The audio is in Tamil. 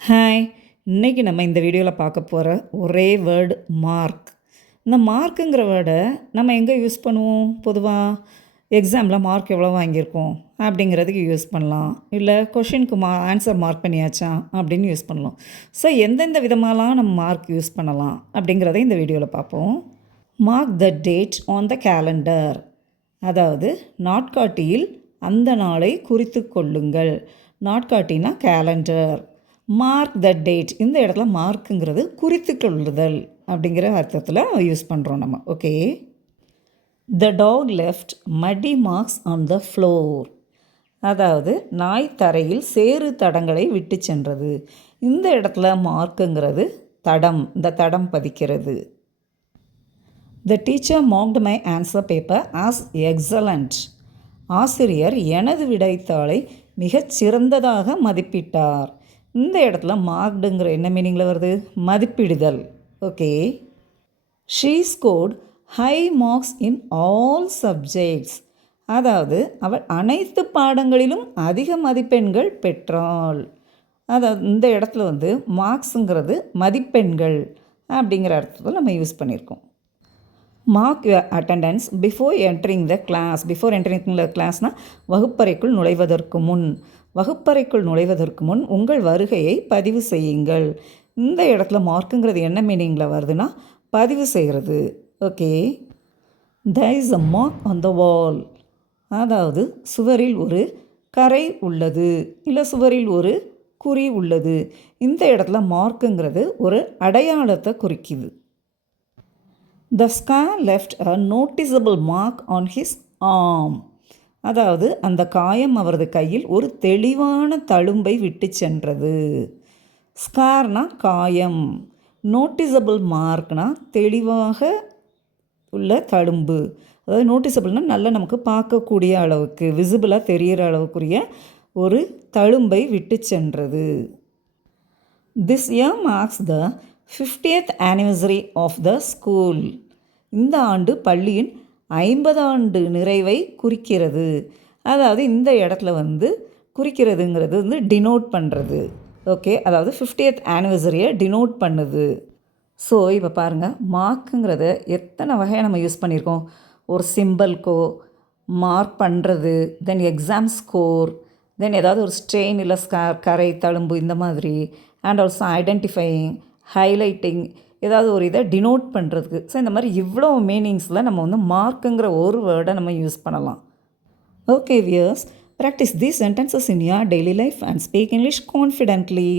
ஹாய். இன்றைக்கி நம்ம இந்த வீடியோவில் பார்க்க போகிற ஒரே வேர்டு மார்க். இந்த மார்க்குங்கிற வேர்டை நம்ம எங்கே யூஸ் பண்ணுவோம்? பொதுவாக எக்ஸாமில் மார்க் எவ்வளோ வாங்கியிருக்கோம் அப்படிங்கிறதுக்கு யூஸ் பண்ணலாம். இல்லை கொஷினுக்கு ஆன்சர் மார்க் பண்ணியாச்சா அப்படின்னு யூஸ் பண்ணலாம். ஸோ எந்தெந்த விதமாலாம் நம்ம மார்க் யூஸ் பண்ணலாம் அப்படிங்கிறத இந்த வீடியோவில் பார்ப்போம். Mark the date on the calendar, அதாவது நாட்காட்டியில் அந்த நாளை குறித்து கொள்ளுங்கள். நாட்காட்டினா கேலண்டர். மார்க் த டேட், இந்த இடத்துல மார்க்குங்கிறது குறித்து கொள்ளுதல் அப்படிங்கிற அர்த்தத்தில் யூஸ் பண்ணுறோம் நம்ம. ஓகே. த டாக் லெஃப்ட் மடி மார்க்ஸ் ஆன் த ஃப்ளோர், அதாவது நாய் தரையில் சேறு தடங்களை விட்டு சென்றது. இந்த இடத்துல மார்க்குங்கிறது தடம், இந்த தடம் பதிக்கிறது. The teacher marked my answer paper as excellent, ஆசிரியர் எனது விடைத்தாளை மிகச் சிறந்ததாக மதிப்பிட்டார். இந்த இடத்துல மார்க்டுங்கிற என்ன மீனிங்கில் வருது? மதிப்பிடுதல். Okay. She scored high marks in all subjects, அதாவது அவள் அனைத்து பாடங்களிலும் அதிக மதிப்பெண்கள் பெற்றாள். அதாவது இந்த இடத்துல மார்க்ஸுங்கிறது மதிப்பெண்கள் அப்படிங்கிற அர்த்தத்தில் நம்ம யூஸ் பண்ணியிருக்கோம். Mark your attendance before entering the class. Before entering the கிளாஸ்னால் வகுப்பறைக்குள் நுழைவதற்கு முன். வகுப்பறைக்குள் நுழைவதற்கு முன் உங்கள் வருகையை பதிவு செய்யுங்கள். இந்த இடத்துல மார்க்குங்கிறது என்ன மீனிங்கில் வருதுன்னா பதிவு செய்கிறது. Okay. There is a mark on the wall, அதாவது சுவரில் ஒரு கரை உள்ளது, இல்லை சுவரில் ஒரு குறி உள்ளது. இந்த இடத்துல மார்க்குங்கிறது ஒரு அடையாளத்தை குறிக்குது. The scar left a noticeable mark on his arm, அதாவது அந்த காயம் அவரது கையில் ஒரு தெளிவான தழும்பை விட்டு சென்றது. ஸ்கார்னா காயம், நோட்டிசபிள் மார்க்னா தெளிவாக உள்ள தழும்பு. அதாவது நோட்டிசபிள்னால் நல்லா நமக்கு பார்க்கக்கூடிய அளவுக்கு விசிபிளாக தெரிகிற அளவுக்குரிய ஒரு தழும்பை விட்டு சென்றது. This year marks the 50th anniversary of the school, இந்த ஆண்டு பள்ளியின் 50 ஆண்டு நிறைவை குறிக்கிறது. அதாவது இந்த இடத்துல குறிக்கிறதுங்கிறது டினோட் பண்ணுறது. ஓகே. அதாவது 50th ஆனிவர்சரியை டினோட் பண்ணுது. ஸோ இப்போ பாருங்கள், மார்க்குங்கிறத எத்தனை வகையாக நம்ம யூஸ் பண்ணியிருக்கோம். ஒரு சிம்பிள்கோ மார்க் பண்ணுறது, தென் எக்ஸாம் ஸ்கோர், தென் ஏதாவது ஒரு ஸ்ட்ரெயின் இல்லை ஸ்கார் கரை தழும்பு இந்த மாதிரி, அண்ட் ஆல்சோ ஐடென்டிஃபையிங், ஹைலைட்டிங், ஏதாவது ஒரு இதை டினோட் பண்ணுறதுக்கு. ஸோ இந்த மாதிரி இவ்வளோ மீனிங்ஸில் நம்ம மார்க்குங்கிற ஒரு வேர்டை நம்ம யூஸ் பண்ணலாம். Okay wears, practice these sentences in your daily life and speak English confidently.